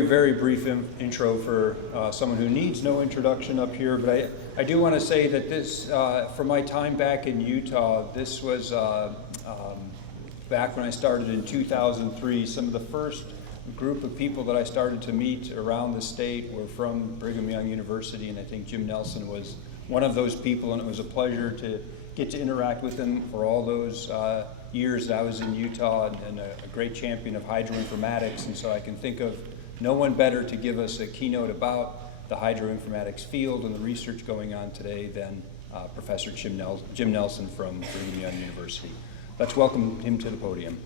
very brief intro for someone who needs no introduction up here, but I do want to say that this, from my time back in Utah, this was back when I started in 2003. Some of the first group of people that I started to meet around the state were from Brigham Young University, and I think Jim Nelson was one of those people, and it was a pleasure to get to interact with him for all those years that I was in Utah, and a great champion of hydroinformatics. And so I can think of no one better to give us a keynote about the hydroinformatics field and the research going on today than Professor Jim Nelson from Brigham Young University. Let's welcome him to the podium.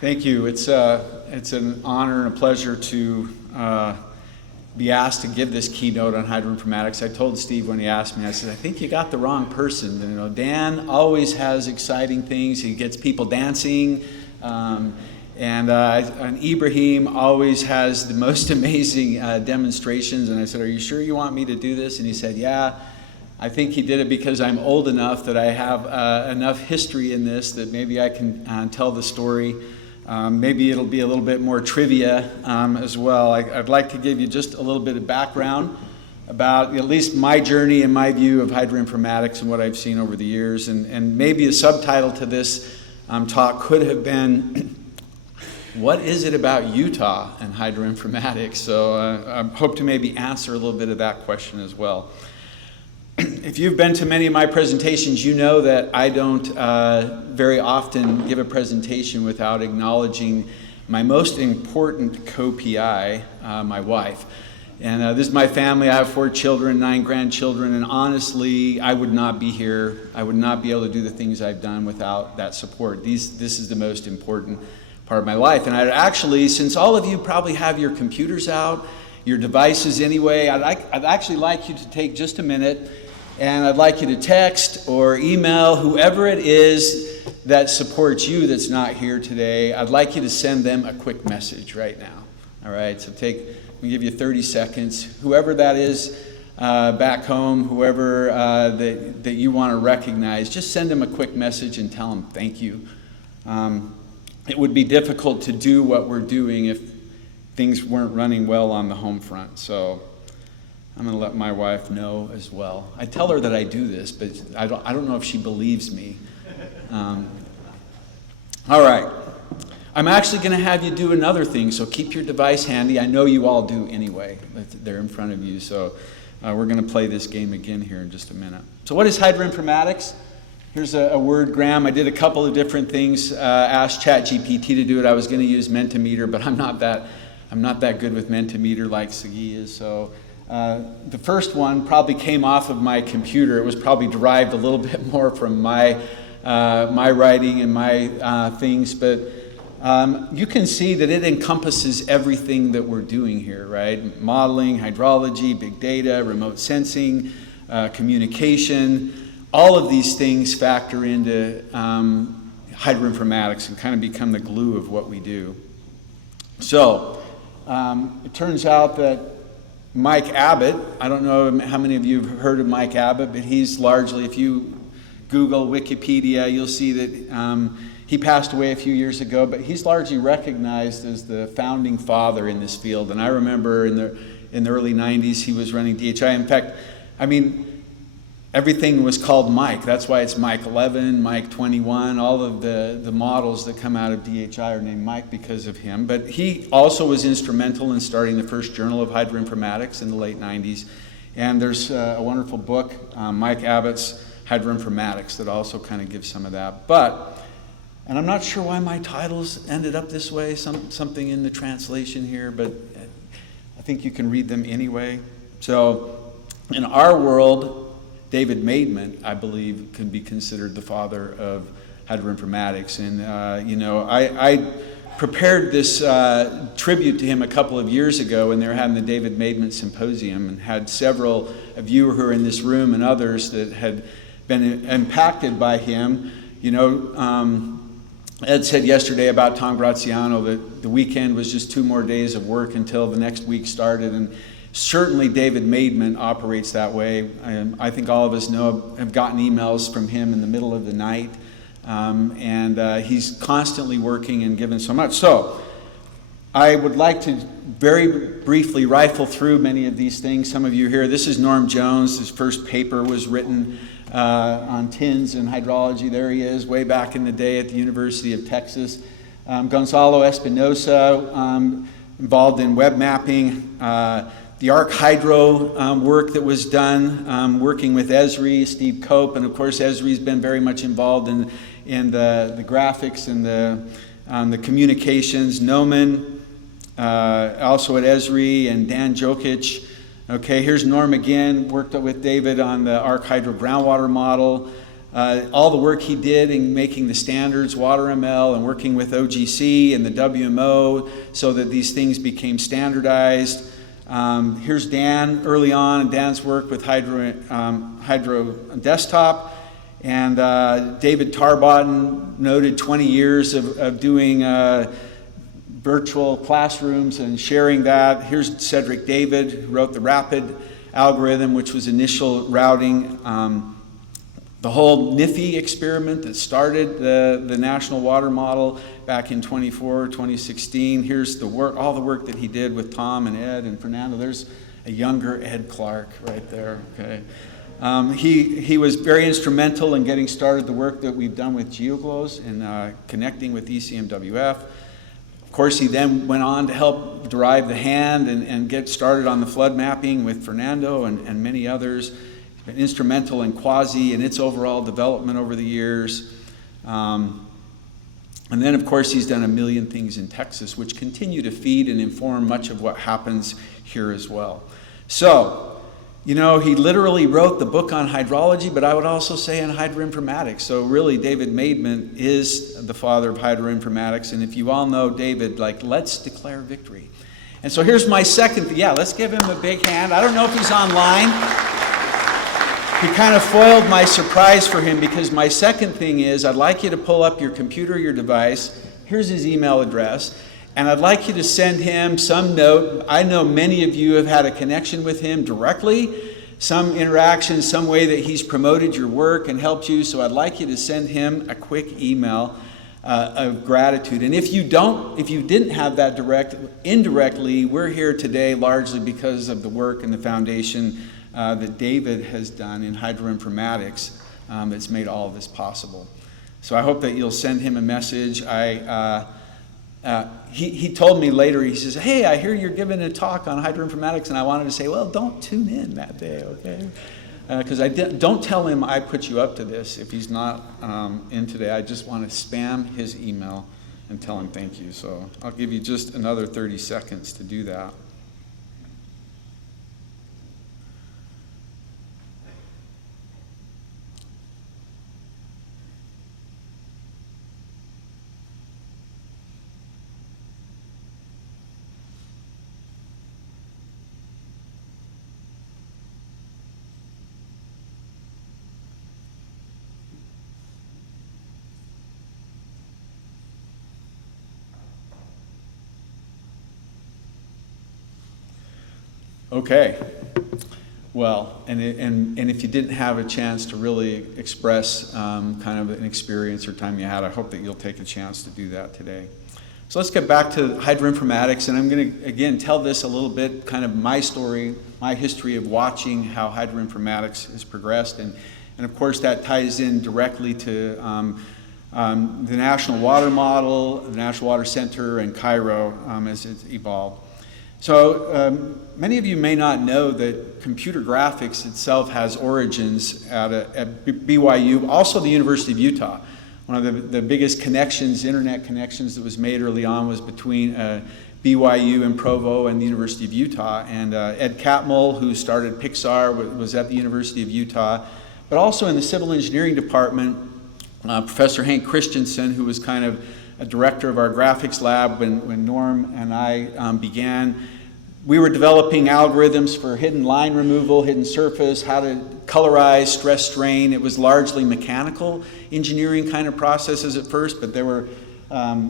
Thank you. It's an honor and a pleasure to be asked to give this keynote on hydroinformatics. I told Steve when he asked me, I said, I think you got the wrong person. You know, Dan always has exciting things. He gets people dancing. And Ibrahim always has the most amazing demonstrations. And I said, are you sure you want me to do this? And he said, yeah. I think he did it because I'm old enough that I have enough history in this that maybe I can tell the story. Maybe it'll be a little bit more trivia as well. I'd like to give you just a little bit of background about at least my journey and my view of hydroinformatics and what I've seen over the years. And maybe a subtitle to this talk could have been, what is it about Utah and hydroinformatics? So I hope to maybe answer a little bit of that question as well. If you've been to many of my presentations, you know that I don't very often give a presentation without acknowledging my most important co-PI, my wife. And this is my family. I have 4 children, 9 grandchildren, and honestly, I would not be here. I would not be able to do the things I've done without that support. This is the most important part of my life. And I'd actually, since all of you probably have your computers out, your devices anyway, I'd actually like you to take just a minute, and I'd like you to text or email whoever it is that supports you that's not here today. I'd like you to send them a quick message right now. All right, so we give you 30 seconds. Whoever that is back home, whoever that you want to recognize, just send them a quick message and tell them thank you. It would be difficult to do what we're doing if things weren't running well on the home front. So I'm going to let my wife know as well. I tell her that I do this, but I don't know if she believes me. All right. I'm actually going to have you do another thing, so keep your device handy. I know you all do anyway. They're in front of you, so we're going to play this game again here in just a minute. So what is hydroinformatics? Here's a word gram. I did a couple of different things. Asked ChatGPT to do it. I was going to use Mentimeter, but I'm not that good with Mentimeter like Sagi is. So the first one probably came off of my computer. It was probably derived a little bit more from my writing and my things, but you can see that it encompasses everything that we're doing here, right? Modeling, hydrology, big data, remote sensing, communication. All of these things factor into hydroinformatics and kind of become the glue of what we do. So it turns out that Mike Abbott, I don't know how many of you have heard of Mike Abbott, but he's largely, if you Google Wikipedia, you'll see that he passed away a few years ago, but he's largely recognized as the founding father in this field. And I remember in the early 90s, he was running DHI. In fact, I mean, everything was called Mike. That's why it's Mike 11, Mike 21. All of the models that come out of DHI are named Mike because of him. But he also was instrumental in starting the first journal of hydroinformatics in the late 90s. And there's a wonderful book, Mike Abbott's Hydroinformatics, that also kind of gives some of that. And I'm not sure why my titles ended up this way, something in the translation here, but I think you can read them anyway. So in our world, David Maidment, I believe, could be considered the father of hydroinformatics. And, I prepared this tribute to him a couple of years ago when they were having the David Maidment Symposium, and had several of you who are in this room and others that had been impacted by him. Ed said yesterday about Tom Graziano that the weekend was just 2 more days of work until the next week started. And certainly David Maidment operates that way. I think all of us have gotten emails from him in the middle of the night And he's constantly working and giving so much. So I would like to very briefly rifle through many of these things. Some of you here, this is Norm Jones. His first paper was written on tins and hydrology. There he is, way back in the day at the University of Texas. Gonzalo Espinosa, involved in web mapping. The arc hydro work that was done, working with Esri, Steve Cope, and of course Esri's been very much involved in the graphics and the communications. Noman, also at Esri, and Dan Jokic. Okay, here's Norm again, worked with David on the arc hydro groundwater model. All the work he did in making the standards, WaterML, and working with OGC and the WMO so that these things became standardized. Here's Dan early on, and Dan's work with Hydro Desktop. And David Tarbotten noted 20 years of doing virtual classrooms and sharing that. Here's Cedric David, who wrote the RAPID algorithm, which was initial routing. The whole NIFI experiment that started the National Water Model back in 2016. Here's the work, all the work that he did with Tom and Ed and Fernando. There's a younger Ed Clark right there. Okay, he was very instrumental in getting started the work that we've done with GeoGlows and connecting with ECMWF. Of course, he then went on to help derive the hand and get started on the flood mapping with Fernando and many others. Been instrumental in Quasi and its overall development over the years. And then, of course, he's done a million things in Texas, which continue to feed and inform much of what happens here as well. So, you know, he literally wrote the book on hydrology, but I would also say on hydroinformatics. So really, David Maidment is the father of hydroinformatics. And if you all know David, like, let's declare victory. And so here's my second, let's give him a big hand. I don't know if he's online. He kind of foiled my surprise for him, because my second thing is I'd like you to pull up your computer, your device. Here's his email address. And I'd like you to send him some note. I know many of you have had a connection with him directly, some interaction, some way that he's promoted your work and helped you. So I'd like you to send him a quick email of gratitude. And if you didn't have that indirectly, we're here today largely because of the work and the foundation that David has done in hydroinformatics that's made all of this possible. So I hope that you'll send him a message. He told me later, he says, hey, I hear you're giving a talk on hydroinformatics, and I wanted to say, well, don't tune in that day, okay? Because don't tell him I put you up to this if he's not in today. I just want to spam his email and tell him thank you. So I'll give you just another 30 seconds to do that. Okay, well, and if you didn't have a chance to really express kind of an experience or time you had, I hope that you'll take a chance to do that today. So let's get back to hydroinformatics, and I'm going to, again, tell this a little bit, kind of my story, my history of watching how hydroinformatics has progressed, and of course that ties in directly to the National Water Model, the National Water Center, and Cairo as it's evolved. So many of you may not know that computer graphics itself has origins at BYU, also the University of Utah. One of the biggest connections, internet connections that was made early on was between BYU and Provo and the University of Utah. And Ed Catmull, who started Pixar, was at the University of Utah. But also in the civil engineering department, Professor Hank Christensen, who was kind of a director of our graphics lab when Norm and I began. We were developing algorithms for hidden line removal, hidden surface, how to colorize, stress strain. It was largely mechanical engineering kind of processes at first, but there were,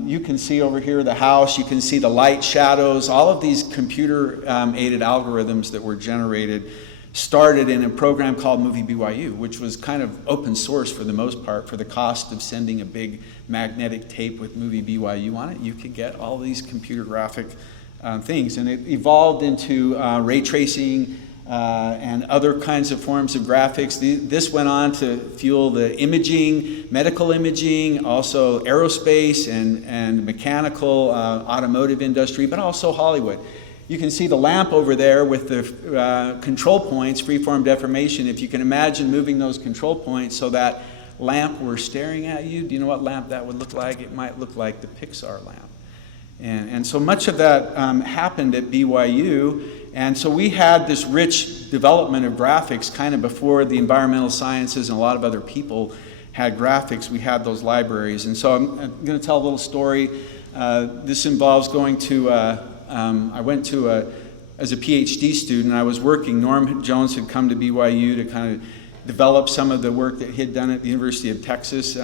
you can see over here the house, you can see the light, shadows, all of these computer aided algorithms that were generated started in a program called Movie BYU, which was kind of open source for the most part. For the cost of sending a big magnetic tape with Movie BYU on it, you could get all these computer graphic things. And it evolved into ray tracing and other kinds of forms of graphics. This went on to fuel the imaging, medical imaging, also aerospace and mechanical, automotive industry, but also Hollywood. You can see the lamp over there with the control points, freeform deformation. If you can imagine moving those control points so that lamp were staring at you, do you know what lamp that would look like? It might look like the Pixar lamp. And so much of that happened at BYU. And so we had this rich development of graphics kind of before the environmental sciences and a lot of other people had graphics. We had those libraries. And so I'm going to tell a little story. This involves going to, I went to, as a PhD student, I was working. Norm Jones had come to BYU to kind of develop some of the work that he had done at the University of Texas.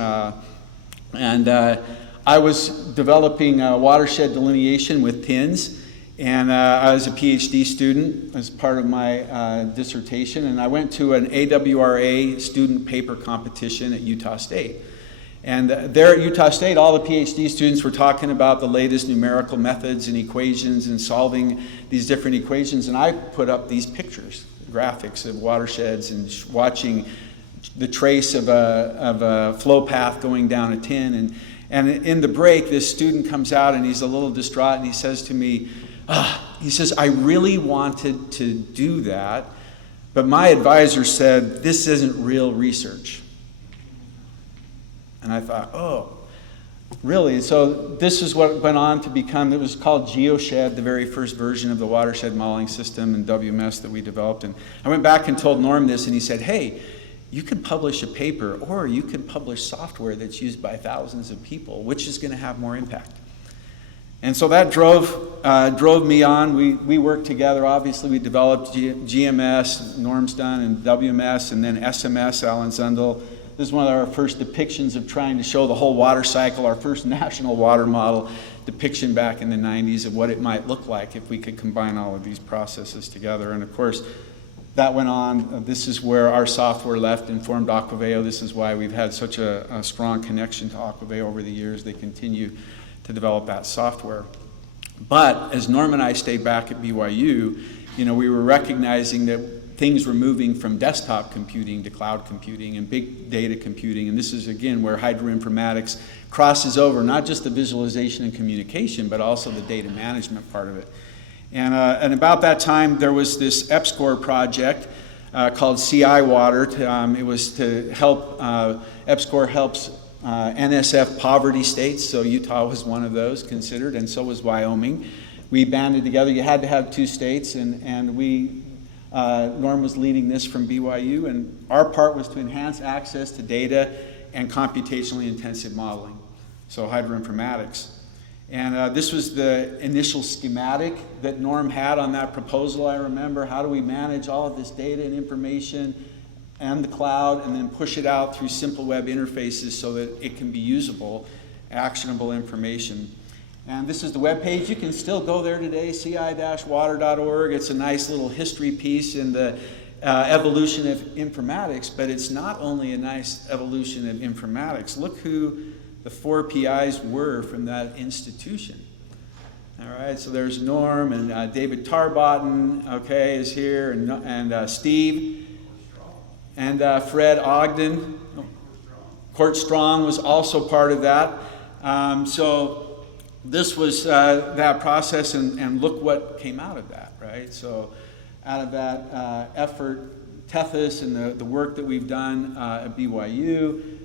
I was developing watershed delineation with pins, and I was a PhD student as part of my dissertation, and I went to an AWRA student paper competition at Utah State. And there at Utah State, all the PhD students were talking about the latest numerical methods and equations and solving these different equations, and I put up these pictures, graphics of watersheds and watching the trace of a flow path going down a tin. And in the break, this student comes out and he's a little distraught and he says to me, he says, I really wanted to do that, but my advisor said, this isn't real research. And I thought, oh, really? So this is what went on to become, it was called GeoShed, the very first version of the watershed modeling system and WMS that we developed. And I went back and told Norm this, and he said, hey, you could publish a paper, or you could publish software that's used by thousands of people. Which is going to have more impact? And so that drove me on. We worked together. Obviously, we developed GMS, Norm's done, and WMS, and then SMS, Alan Zundel. This is one of our first depictions of trying to show the whole water cycle, our first national water model depiction back in the 90s of what it might look like if we could combine all of these processes together. And of course, that went on. This is where our software left and formed Aquaveo. This is why we've had such a strong connection to Aquaveo over the years. They continue to develop that software. But as Norm and I stayed back at BYU, we were recognizing that things were moving from desktop computing to cloud computing and big data computing. And this is, again, where hydroinformatics crosses over not just the visualization and communication, but also the data management part of it. And about that time, there was this EPSCoR project called CI Water. It was to help, EPSCoR helps NSF poverty states, so Utah was one of those considered, and so was Wyoming. We banded together. You had to have two states, and Norm was leading this from BYU, and our part was to enhance access to data and computationally intensive modeling, so hydroinformatics. And this was the initial schematic that Norm had on that proposal, I remember. How do we manage all of this data and information and the cloud and then push it out through simple web interfaces so that it can be usable, actionable information. And this is the web page. You can still go there today, ci-water.org. It's a nice little history piece in the evolution of informatics, but it's not only a nice evolution of informatics. Look who the 4 PIs were from that institution. All right, so there's Norm and David Tarbotten, okay, is here, and Steve, and Fred Ogden. Court Strong was also part of that. So this was that process, and look what came out of that, right? So out of that effort, Tethys and the work that we've done at BYU,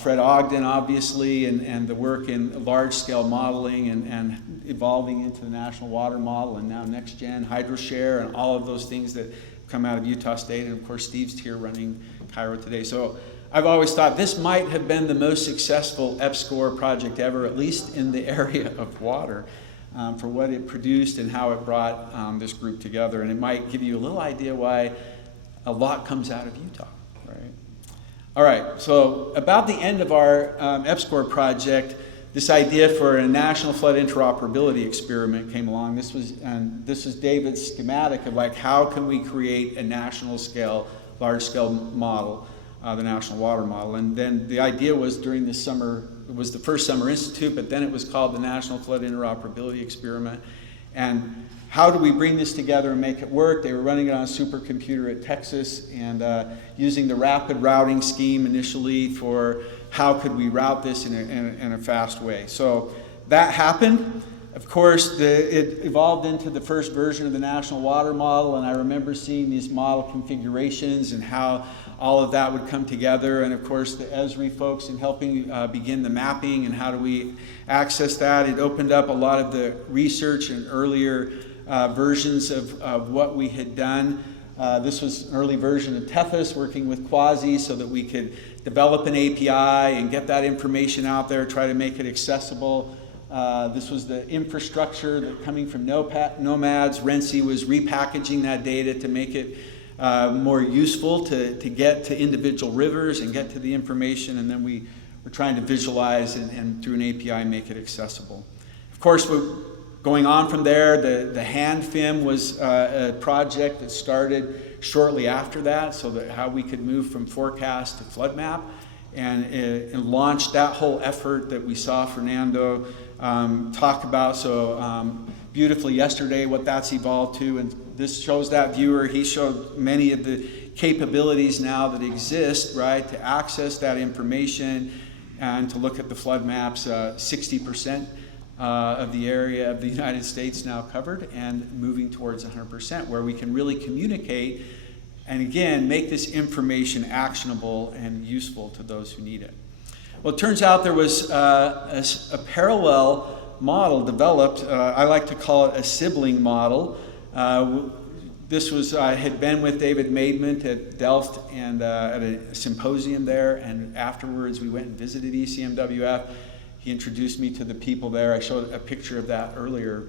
Fred Ogden, obviously, and the work in large-scale modeling and evolving into the National Water Model, and now NextGen, HydroShare, and all of those things that come out of Utah State. And of course, Steve's here running Cairo today. So I've always thought this might have been the most successful EPSCoR project ever, at least in the area of water, for what it produced and how it brought this group together. And it might give you a little idea why a lot comes out of Utah. All right, so about the end of our EPSCoR project, this idea for a national flood interoperability experiment came along. This was David's schematic of like, how can we create a national scale, large scale model, the National Water Model. And then the idea was during the summer, it was the first Summer Institute, but then it was called the National Flood Interoperability Experiment. And how do we bring this together and make it work? They were running it on a supercomputer at Texas and using the rapid routing scheme initially for how could we route this in a fast way. So that happened. Of course, it evolved into the first version of the National Water Model, and I remember seeing these model configurations and how all of that would come together. And of course, the Esri folks in helping begin the mapping and how do we access that. It opened up a lot of the research and earlier versions of what we had done. This was an early version of Tethys, working with Quasi so that we could develop an API and get that information out there, try to make it accessible. This was the infrastructure that coming from Nomads. Renzi was repackaging that data to make it more useful to get to individual rivers and get to the information, and then we were trying to visualize and through an API make it accessible. Of course, we're going on from there. The HandFIM was a project that started shortly after that, so that how we could move from forecast to flood map, and launched that whole effort that we saw Fernando talk about so beautifully yesterday, what that's evolved to. And this shows that viewer. He showed many of the capabilities now that exist, right, to access that information and to look at the flood maps. 60% of the area of the United States now covered, and moving towards 100%, where we can really communicate and again make this information actionable and useful to those who need it. Well, it turns out there was a parallel model developed. I like to call it a sibling model. This was, I had been with David Maidment at Delft and at a symposium there, and afterwards we went and visited ECMWF. He introduced me to the people there. I showed a picture of that earlier.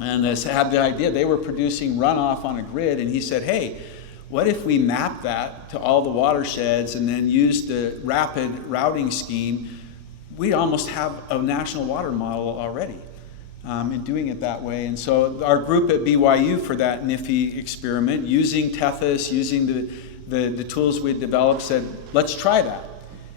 And I had the idea, they were producing runoff on a grid, and he said, hey, what if we map that to all the watersheds and then use the rapid routing scheme? We'd almost have a national water model already in doing it that way. And so our group at BYU for that NIFI experiment, using Tethys, using the tools we had developed, said, let's try that.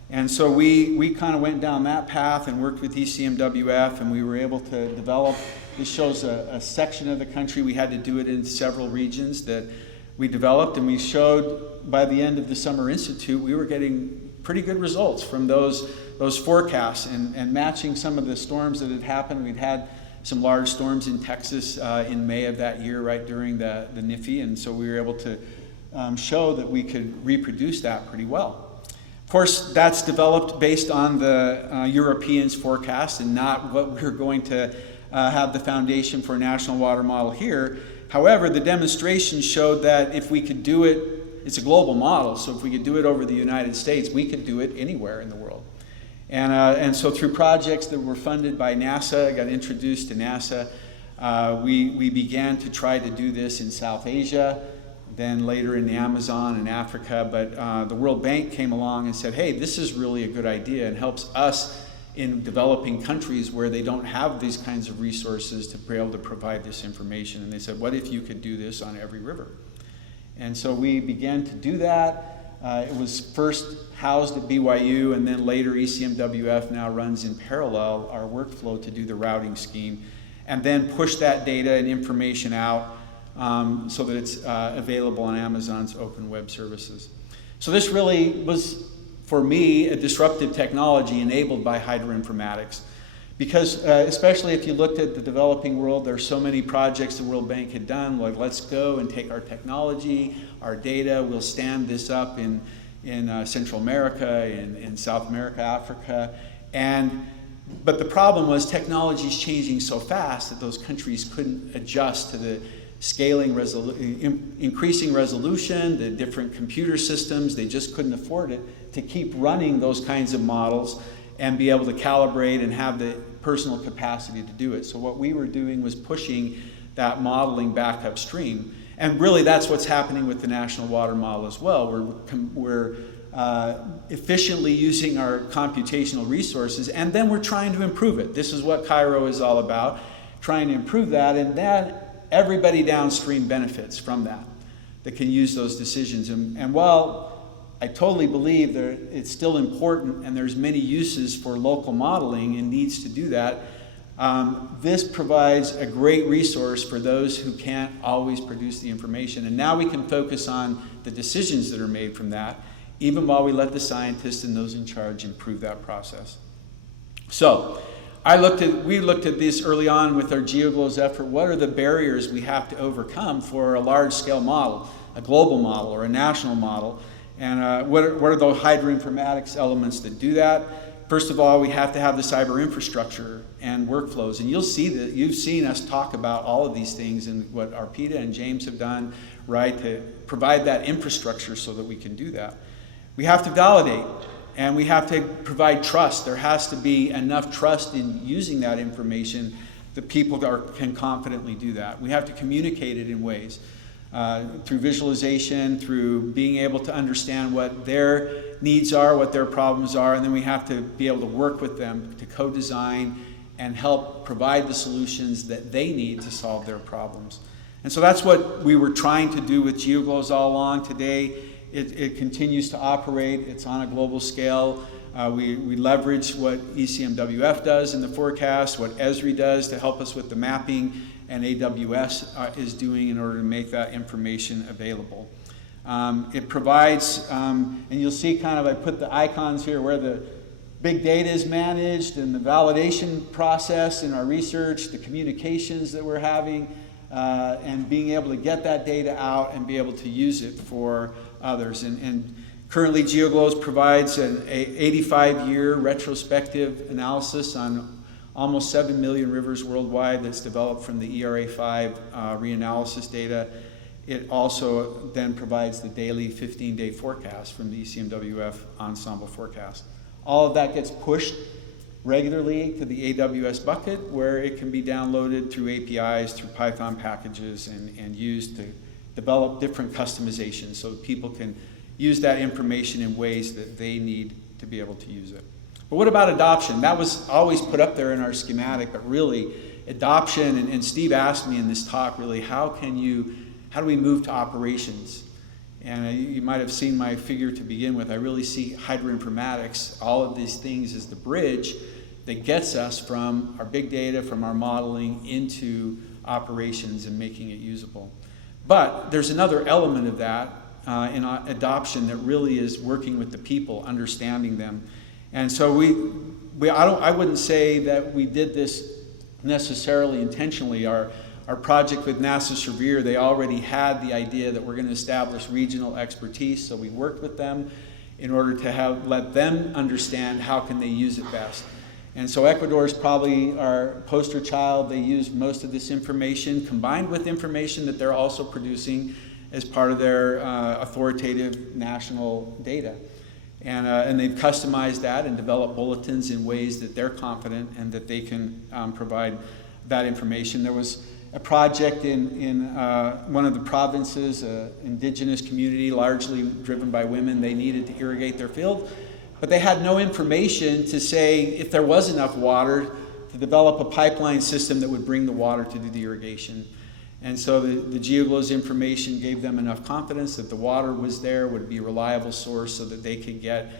And so we kind of went down that path and worked with ECMWF, and we were able to develop, this shows a section of the country. We had to do it in several regions that we developed, and we showed by the end of the Summer Institute, we were getting pretty good results from those forecasts and matching some of the storms that had happened. We'd had some large storms in Texas in May of that year, right during the NIFI, and so we were able to show that we could reproduce that pretty well. Of course, that's developed based on the Europeans' forecast and not what we're going to have the foundation for a national water model here. However, the demonstration showed that if we could do it, it's a global model, so if we could do it over the United States, we could do it anywhere in the world. And so through projects that were funded by NASA, got introduced to NASA, we began to try to do this in South Asia, then later in the Amazon and Africa, but the World Bank came along and said, hey, this is really a good idea and helps us in developing countries where they don't have these kinds of resources to be able to provide this information. And they said, what if you could do this on every river? And so we began to do that. It was first housed at BYU, and then later ECMWF now runs in parallel our workflow to do the routing scheme, and then push that data and information out so that it's available on Amazon's open web services. So this really was, for me, a disruptive technology enabled by hydroinformatics. Because especially if you looked at the developing world, there are so many projects the World Bank had done, like let's go and take our technology, our data, we'll stand this up in Central America, in South America, Africa. But the problem was technology is changing so fast that those countries couldn't adjust to the scaling, increasing resolution, the different computer systems. They just couldn't afford it to keep running those kinds of models and be able to calibrate and have the personal capacity to do it. So what we were doing was pushing that modeling back upstream. And really that's what's happening with the National Water Model as well. We're efficiently using our computational resources, and then we're trying to improve it. This is what Cairo is all about, trying to improve that, and that everybody downstream benefits from that can use those decisions. And while I totally believe that it's still important and there's many uses for local modeling and needs to do that, this provides a great resource for those who can't always produce the information. And now we can focus on the decisions that are made from that, even while we let the scientists and those in charge improve that process. So we looked at this early on with our GeoGlows effort. What are the barriers we have to overcome for a large-scale model, a global model or a national model? And what are the hydroinformatics elements that do that? First of all, we have to have the cyber infrastructure and workflows. And you'll see that you've seen us talk about all of these things and what Arpita and James have done, right, to provide that infrastructure so that we can do that. We have to validate, and we have to provide trust. There has to be enough trust in using that information that people can confidently do that. We have to communicate it in ways. Through visualization, through being able to understand what their needs are, what their problems are, and then we have to be able to work with them to co-design and help provide the solutions that they need to solve their problems. And so that's what we were trying to do with GeoGlows all along. Today, it continues to operate. It's on a global scale. We leverage what ECMWF does in the forecast, what Esri does to help us with the mapping, and AWS is doing in order to make that information available. It provides, and you'll see kind of, I put the icons here where the big data is managed and the validation process in our research, the communications that we're having, and being able to get that data out and be able to use it for others. And currently GeoGlows provides an 85-year retrospective analysis on almost 7 million rivers worldwide that's developed from the ERA5 reanalysis data. It also then provides the daily 15-day forecast from the ECMWF Ensemble forecast. All of that gets pushed regularly to the AWS bucket, where it can be downloaded through APIs, through Python packages, and used to develop different customizations so that people can use that information in ways that they need to be able to use it. But what about adoption? That was always put up there in our schematic, but really adoption, and Steve asked me in this talk, really, how do we move to operations? And you might have seen my figure to begin with. I really see hydroinformatics, all of these things, as the bridge that gets us from our big data, from our modeling, into operations and making it usable. But there's another element of that in adoption that really is working with the people, understanding them. And so I wouldn't say that we did this necessarily intentionally. Our project with NASA Severe, they already had the idea that we're going to establish regional expertise, so we worked with them in order to let them understand how can they use it best. And so Ecuador is probably our poster child. They use most of this information combined with information that they're also producing as part of their authoritative national data. And they've customized that and developed bulletins in ways that they're confident and that they can provide that information. There was a project in one of the provinces, an indigenous community, largely driven by women. They needed to irrigate their field, but they had no information to say if there was enough water to develop a pipeline system that would bring the water to do the irrigation. And so the GeoGlows information gave them enough confidence that the water was there, would be a reliable source so that they could get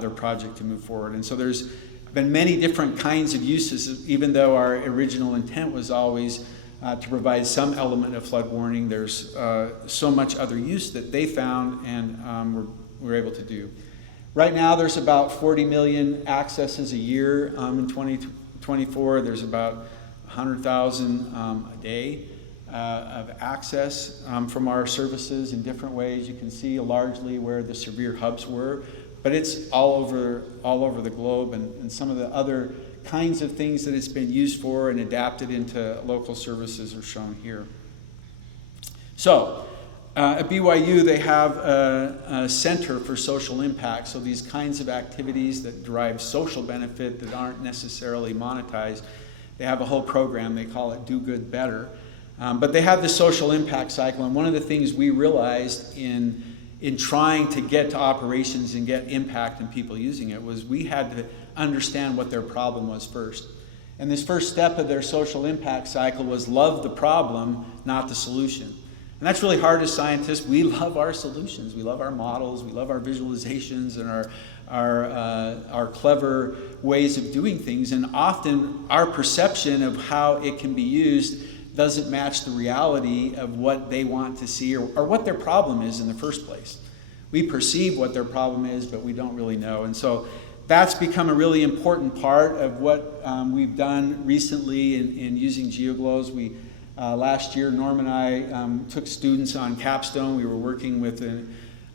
their project to move forward. And so there's been many different kinds of uses, even though our original intent was always to provide some element of flood warning. There's so much other use that they found and we're able to do. Right now there's about 40 million accesses a year in 2024. There's about 100,000 a day of access from our services in different ways. You can see largely where the severe hubs were, but it's all over the globe, and some of the other kinds of things that it's been used for and adapted into local services are shown here. So at BYU they have a Center for Social Impact, so these kinds of activities that derive social benefit that aren't necessarily monetized, they have a whole program. They call it Do Good Better. But they have the social impact cycle, and one of the things we realized in in trying to get to operations and get impact in people using it was we had to understand what their problem was first. And this first step of their social impact cycle was love the problem, not the solution. And that's really hard as scientists. We love our solutions. We love our models. We love our visualizations and our clever ways of doing things. And often our perception of how it can be used doesn't match the reality of what they want to see or what their problem is in the first place. We perceive what their problem is, but we don't really know. And so that's become a really important part of what we've done recently in using GeoGlows. Last year, Norm and I took students on capstone. We were working with the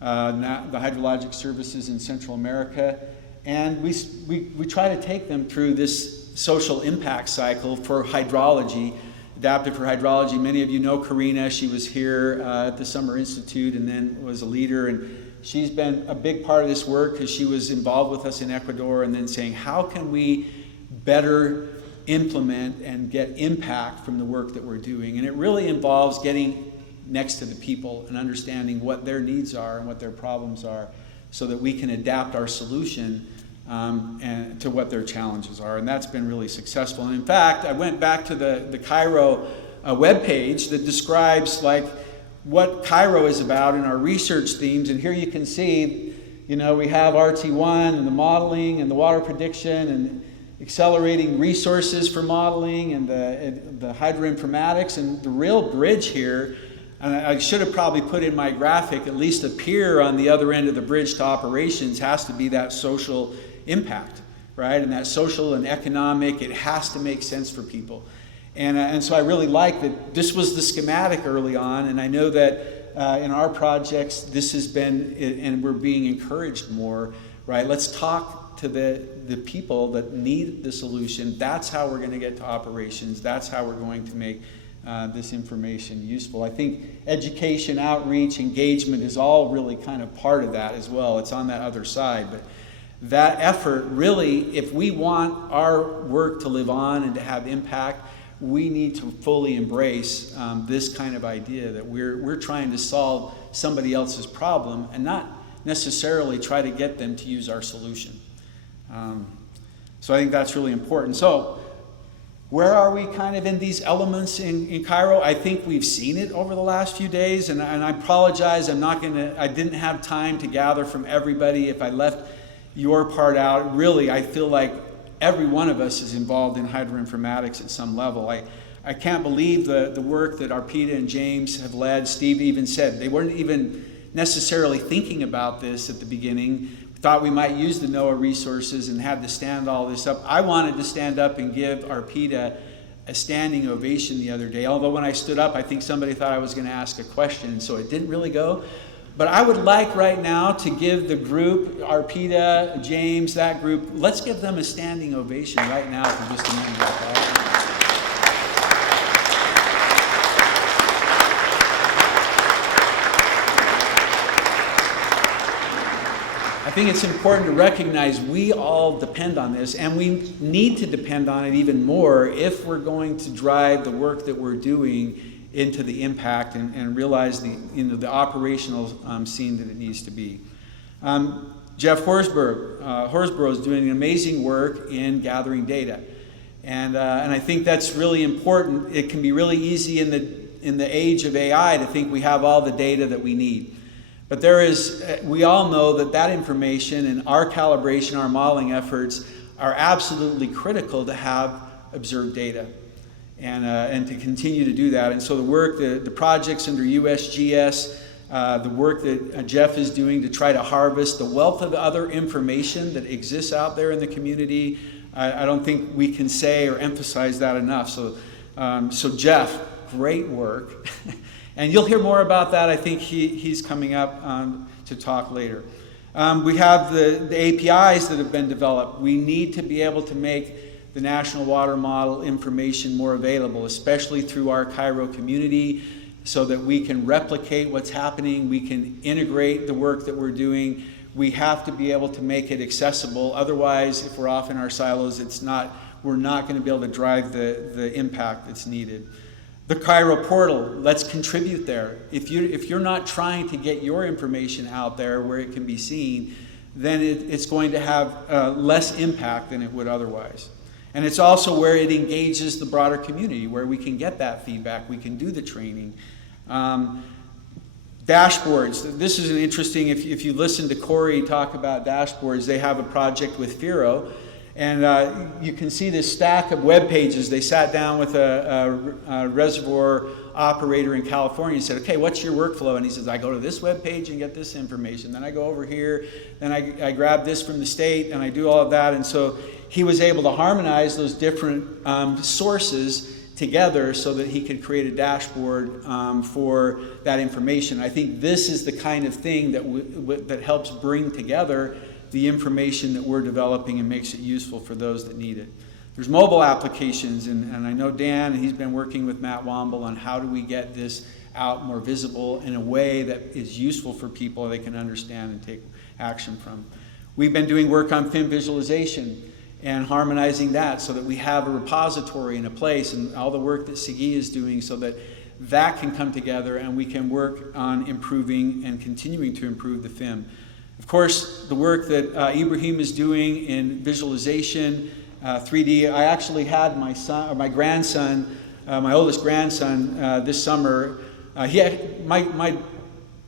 hydrologic services in Central America, and we try to take them through this social impact cycle for hydrology, adapted for hydrology. Many of you know Karina. She was here at the Summer Institute and then was a leader, and she's been a big part of this work because she was involved with us in Ecuador and then saying, how can we better implement and get impact from the work that we're doing? And it really involves getting next to the people and understanding what their needs are and what their problems are so that we can adapt our solution and to what their challenges are. And that's been really successful. And in fact, I went back to the Cairo webpage that describes like what Cairo is about in our research themes. And here you can see, we have RT1 and the modeling and the water prediction and accelerating resources for modeling and the hydroinformatics. And the real bridge here, and I should have probably put in my graphic, at least a pier on the other end of the bridge to operations has to be that social impact, right? And that social and economic, it has to make sense for people. And so I really like that this was the schematic early on, and I know that in our projects this has been, and we're being encouraged more, right? Let's talk to the people that need the solution. That's how we're going to get to operations. That's how we're going to make this information useful. I think education, outreach, engagement is all really kind of part of that as well. It's on that other side. But that effort really, if we want our work to live on and to have impact, we need to fully embrace this kind of idea that we're trying to solve somebody else's problem and not necessarily try to get them to use our solution. So I think that's really important. So where are we kind of in these elements in Cairo? I think we've seen it over the last few days, and I apologize. I didn't have time to gather from everybody. If I left your part out, really, I feel like every one of us is involved in hydroinformatics at some level. I can't believe the work that Arpita and James have led. Steve even said they weren't even necessarily thinking about this at the beginning. We thought we might use the NOAA resources and had to stand all this up. I wanted to stand up and give Arpita a standing ovation the other day, although when I stood up, I think somebody thought I was going to ask a question, so it didn't really go. But I would like right now to give the group, Arpita, James, that group, let's give them a standing ovation right now for just a minute. I think it's important to recognize we all depend on this, and we need to depend on it even more if we're going to drive the work that we're doing into the impact and realize the operational scene that it needs to be. Jeff Horsborough is doing amazing work in gathering data, and I think that's really important. It can be really easy in the age of AI to think we have all the data that we need, but we all know that information and our calibration, our modeling efforts are absolutely critical to have observed data. And to continue to do that. And so the work, the projects under USGS, the work that Jeff is doing to try to harvest the wealth of other information that exists out there in the community, I don't think we can say or emphasize that enough. So Jeff, great work. And you'll hear more about that. I think he's coming up to talk later. We have the APIs that have been developed. We need to be able to make the National Water Model information more available, especially through our Cairo community, so that we can replicate what's happening, we can integrate the work that we're doing. We have to be able to make it accessible. Otherwise, if we're off in our silos, we're not going to be able to drive the impact that's needed. The Cairo portal, let's contribute there. If you're not trying to get your information out there where it can be seen, then it's going to have less impact than it would otherwise. And it's also where it engages the broader community, where we can get that feedback, we can do the training. Dashboards, this is an interesting, if you listen to Corey talk about dashboards, they have a project with Firo, and you can see this stack of web pages. They sat down with a reservoir operator in California and said, okay, what's your workflow? And he says, I go to this web page and get this information. Then I go over here, then I grab this from the state, and I do all of that. And so he was able to harmonize those different sources together so that he could create a dashboard for that information. I think this is the kind of thing that helps bring together the information that we're developing and makes it useful for those that need it. There's mobile applications, and I know Dan, he's been working with Matt Womble on how do we get this out more visible in a way that is useful for people they can understand and take action from. We've been doing work on film visualization and harmonizing that so that we have a repository and a place, and all the work that Sigi is doing so that that can come together and we can work on improving and continuing to improve the film. Of course, the work that Ibrahim is doing in visualization, 3D. I actually had my son, or my grandson, my oldest grandson, this summer. My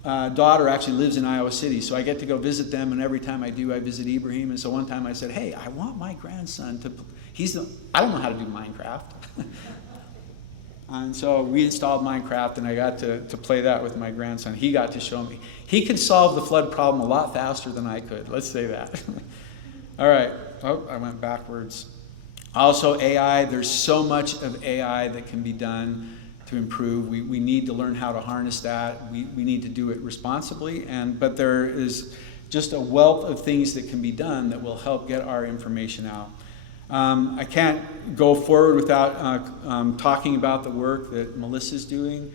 daughter actually lives in Iowa City, so I get to go visit them, and every time I do, I visit Ibrahim. And so one time I said, hey, I want my grandson to, I don't know how to do Minecraft. And so we installed Minecraft, and I got to play that with my grandson. He got to show me. He could solve the flood problem a lot faster than I could. Let's say that. All right. Oh, I went backwards. Also, AI. There's so much of AI that can be done to improve. We need to learn how to harness that. We need to do it responsibly. But there is just a wealth of things that can be done that will help get our information out. I can't go forward without talking about the work that Melissa's doing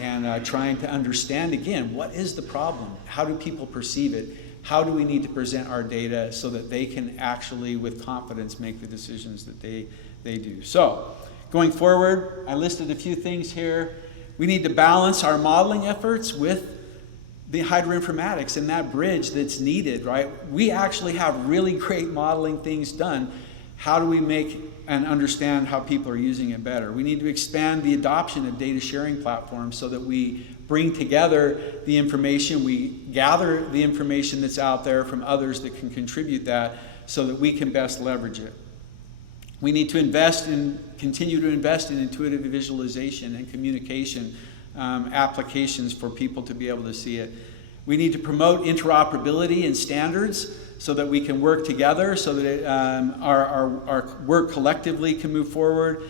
and trying to understand, again, what is the problem? How do people perceive it? How do we need to present our data so that they can actually, with confidence, make the decisions that they do? So, going forward, I listed a few things here. We need to balance our modeling efforts with the hydroinformatics and that bridge that's needed, right? We actually have really great modeling things done. How do we make and understand how people are using it better? We need to expand the adoption of data sharing platforms so that we bring together the information, we gather the information that's out there from others that can contribute that so that we can best leverage it. We need to continue to invest in intuitive visualization and communication applications for people to be able to see it. We need to promote interoperability and standards so that we can work together, so that our work collectively can move forward.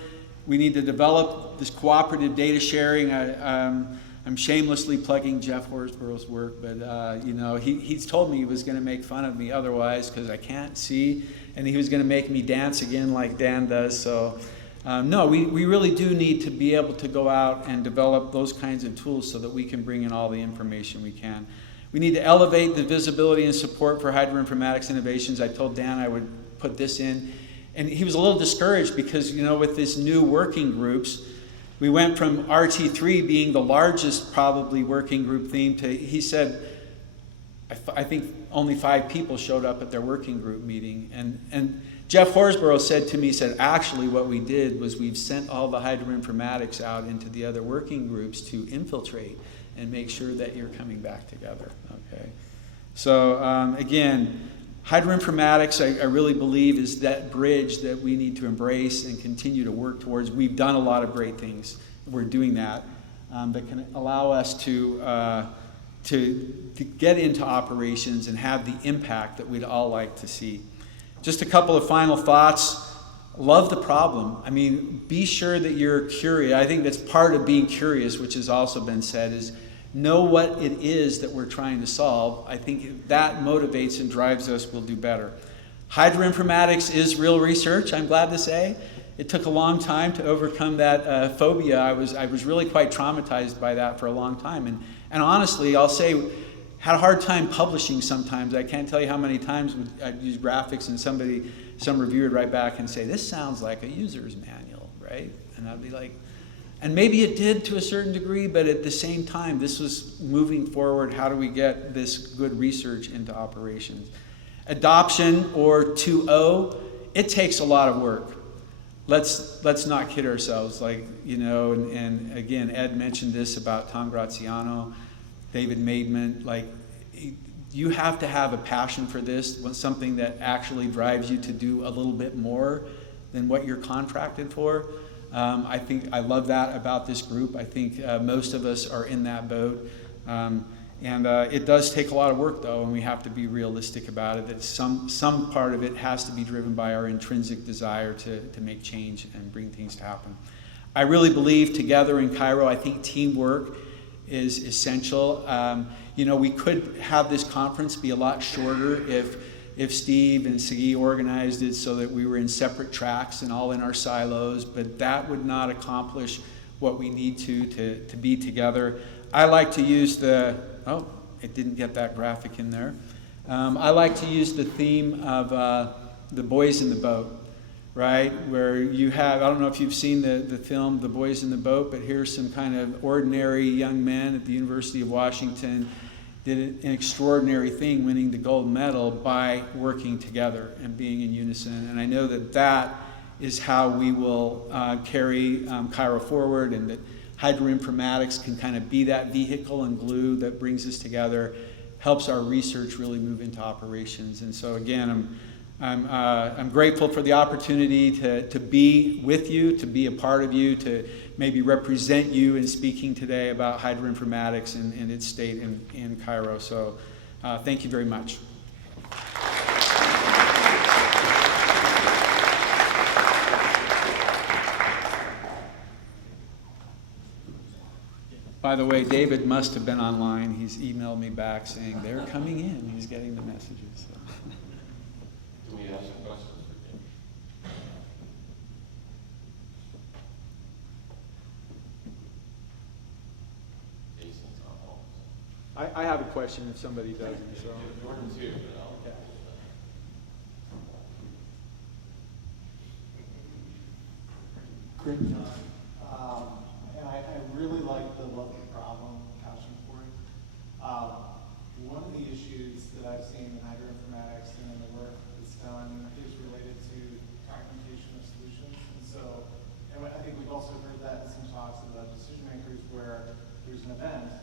We need to develop this cooperative data sharing. I'm shamelessly plugging Jeff Horsborough's work, but he's told me he was going to make fun of me otherwise because I can't see, and he was going to make me dance again like Dan does. So no, we really do need to be able to go out and develop those kinds of tools so that we can bring in all the information we can. We need to elevate the visibility and support for hydroinformatics innovations. I told Dan I would put this in, and he was a little discouraged because, with this new working groups, we went from RT3 being the largest probably working group theme to, he said, I think only 5 people showed up at their working group meeting. And Jeff Horsborough said to me, actually what we did was we've sent all the hydroinformatics out into the other working groups to infiltrate and make sure that you're coming back together, okay? So again, hydroinformatics, I really believe, is that bridge that we need to embrace and continue to work towards. We've done a lot of great things. We're doing that can allow us to get into operations and have the impact that we'd all like to see. Just a couple of final thoughts. Love the problem. I mean, be sure that you're curious. I think that's part of being curious, which has also been said, is know what it is that we're trying to solve. I think if that motivates and drives us, we'll do better. Hydroinformatics is real research, I'm glad to say. It took a long time to overcome that phobia. I was really quite traumatized by that for a long time. And honestly, I'll say, had a hard time publishing sometimes. I can't tell you how many times I'd use graphics and some reviewer would write back and say, this sounds like a user's manual, right? And I'd be like, And maybe it did to a certain degree, but at the same time, this was moving forward. How do we get this good research into operations? Adoption, or 2.0, it takes a lot of work. Let's not kid ourselves. And again, Ed mentioned this about Tom Graziano, David Maidman. You have to have a passion for this, something that actually drives you to do a little bit more than what you're contracted for. I think I love that about this group. I think most of us are in that boat. And it does take a lot of work, though, and we have to be realistic about it, that some part of it has to be driven by our intrinsic desire to make change and bring things to happen. I really believe together in Cairo, I think teamwork is essential. We could have this conference be a lot shorter if Steve and Sagi organized it so that we were in separate tracks and all in our silos, but that would not accomplish what we need to be together. I like to use it didn't get that graphic in there. I like to use the theme of the boys in the boat, right? Where you have, I don't know if you've seen the film The Boys in the Boat, but here's some kind of ordinary young men at the University of Washington did an extraordinary thing, winning the gold medal by working together and being in unison. And I know that is how we will carry Cairo forward, and that hydroinformatics can kind of be that vehicle and glue that brings us together, helps our research really move into operations. And so again, I'm grateful for the opportunity to be with you, to be a part of you, to maybe represent you in speaking today about hydroinformatics and its state in Cairo. So thank you very much. By the way, David must have been online. He's emailed me back saying they're coming in. He's getting the messages. So. Do we have some questions for Kim? Jason's on hold. I have a question if somebody doesn't. So. Jordan's here, but I'll. Okay. Great job. And I really like the love of problem passion for it. One of the issues that I've seen in hydroinformatics and in the work that's done is related to documentation of solutions. And I think we've also heard that in some talks about decision makers where there's an event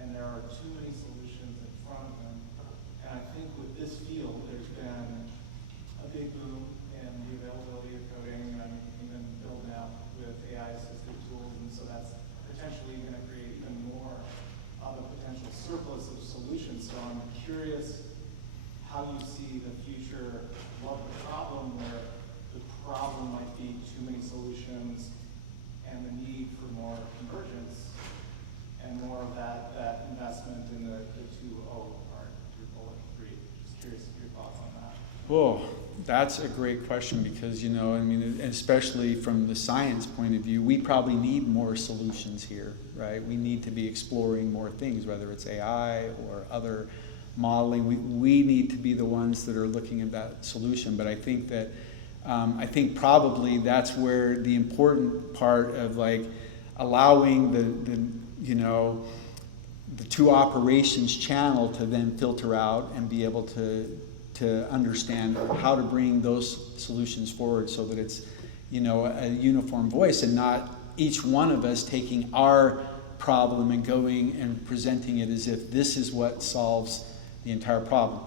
and there are too many solutions in front of them. And I think with this field, there's been a big boom in the availability of coding and even building out with AI-assisted tools, and so that's potentially going to create even more of a potential surplus of solutions. So I'm curious how you see the future of the problem, where the problem might be too many solutions and the need for more convergence and more of that investment in the 2.0 part, your bullet 3. Just curious your thoughts on that. Whoa, that's a great question because, especially from the science point of view, we probably need more solutions here, right? We need to be exploring more things, whether it's AI or other modeling. We need to be the ones that are looking at that solution. But I think that, probably that's where the important part of allowing the two operations channel to then filter out and be able to understand how to bring those solutions forward so that it's, a uniform voice and not each one of us taking our problem and going and presenting it as if this is what solves the entire problem.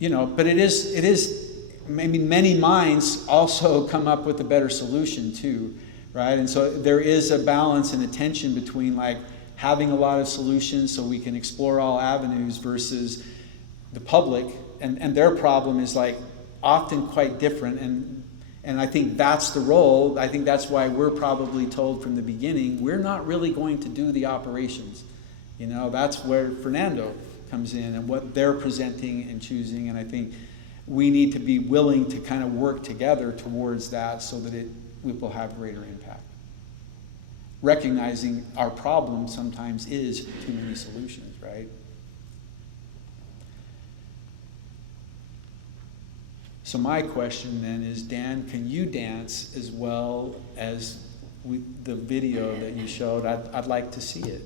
But it is maybe many minds also come up with a better solution too, right? And so there is a balance and a tension between having a lot of solutions so we can explore all avenues versus the public, and their problem is often quite different, and I think that's the role. I think that's why we're probably told from the beginning we're not really going to do the operations. That's where Fernando comes in and what they're presenting and choosing, and I think we need to be willing to kind of work together towards that so that we will have greater impact. Recognizing our problem sometimes is too many solutions, right? So my question then is, Dan, can you dance as well as the video that you showed, I'd like to see it.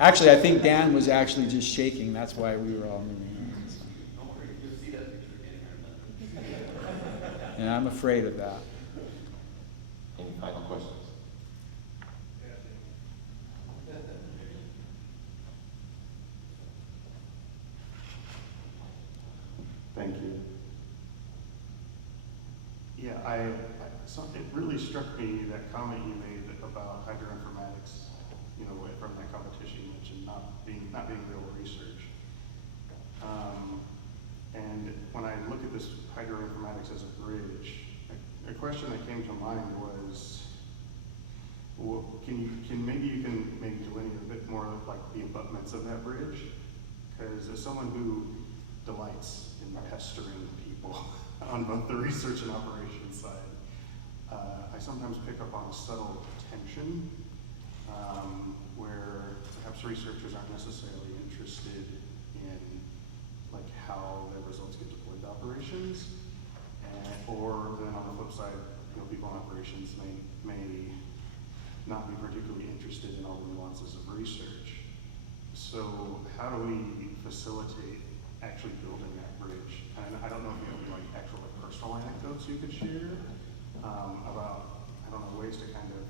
Actually, I think Dan was actually just shaking. That's why we were all moving. And I'm afraid of that. Any final questions? Thank you. Yeah, it really struck me, that comment you made about hydroinformatics, from that competition you mentioned, not being real research. And when I look at this hydroinformatics as a bridge, a question that came to mind was, well, maybe you can delineate a bit more of like the abutments of that bridge? Because as someone who delights in pestering people on both the research and operations side, I sometimes pick up on a subtle tension where perhaps researchers aren't necessarily interested in like how their results get deployed to operations, or then on the flip side, people in operations may not be particularly interested in all the nuances of research. So how do we facilitate actually building that bridge? And I don't know if you have like actual personal anecdotes you could share about, ways to kind of,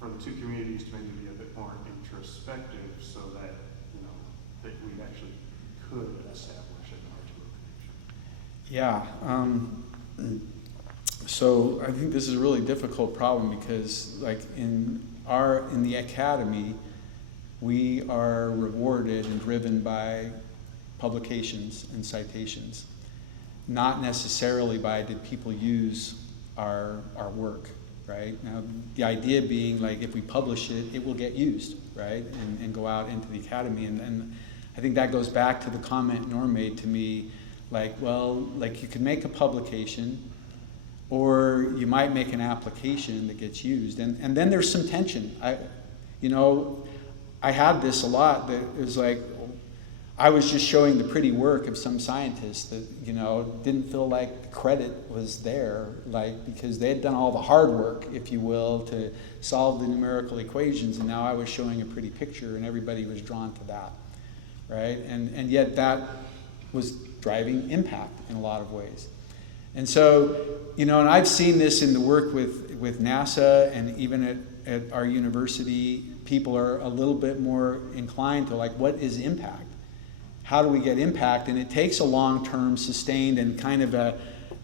for the two communities to maybe be a bit more introspective so that, that we actually could establish an article connection. Yeah. So I think this is a really difficult problem because, like in the academy, we are rewarded and driven by publications and citations, not necessarily by did people use our work, right? Now, the idea being like if we publish it, it will get used, right? And go out into the academy. And I think that goes back to the comment Norm made to me, like, well, like you could make a publication or you might make an application that gets used. And then there's some tension. I had this a lot that it was like, I was just showing the pretty work of some scientists that, didn't feel like credit was there, like, because they had done all the hard work, if you will, to solve the numerical equations, and now I was showing a pretty picture and everybody was drawn to that, right? And yet that was driving impact in a lot of ways. And so, and I've seen this in the work with NASA and even at our university, people are a little bit more inclined to like, what is impact? How do we get impact? And it takes a long-term, sustained, and kind of an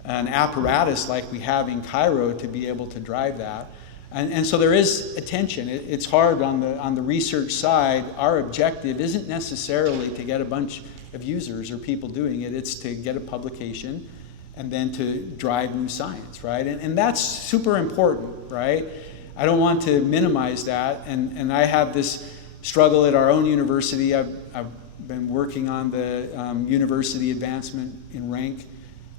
apparatus like we have in Cairo to be able to drive that. And so there is a tension. It's hard on the research side. Our objective isn't necessarily to get a bunch of users or people doing it. It's to get a publication and then to drive new science, right? And that's super important, right? I don't want to minimize that. And I have this struggle at our own university. I've been working on the University Advancement in Rank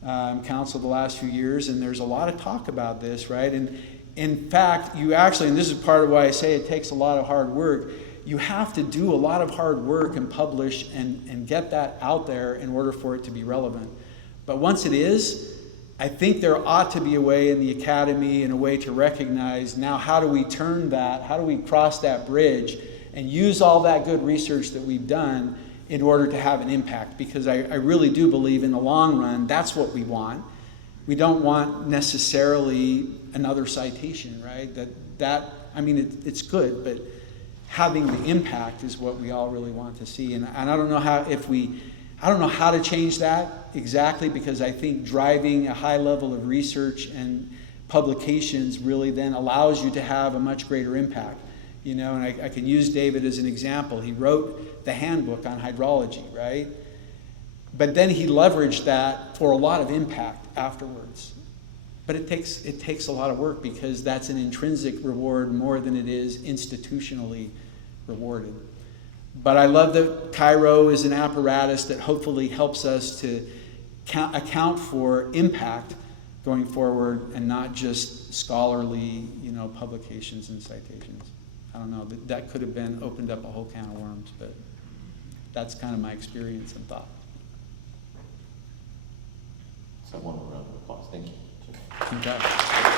Council the last few years, and there's a lot of talk about this, right? And in fact, you actually, and this is part of why I say it takes a lot of hard work, you have to do a lot of hard work and publish and get that out there in order for it to be relevant. But once it is, I think there ought to be a way in the academy and a way to recognize now how do we turn that, how do we cross that bridge and use all that good research that we've done in order to have an impact, because I really do believe in the long run that's what we want. We don't want necessarily another citation, right? It's good, but having the impact is what we all really want to see. And I don't know how to change that exactly, because I think driving a high level of research and publications really then allows you to have a much greater impact. And I can use David as an example. He wrote the handbook on hydrology, right? But then he leveraged that for a lot of impact afterwards. But it takes a lot of work, because that's an intrinsic reward more than it is institutionally rewarded. But I love that Cairo is an apparatus that hopefully helps us to account for impact going forward and not just scholarly, publications and citations. I don't know, that could have been opened up a whole can of worms, but that's kind of my experience and thought. Someone a round of applause. Thank you. Congrats.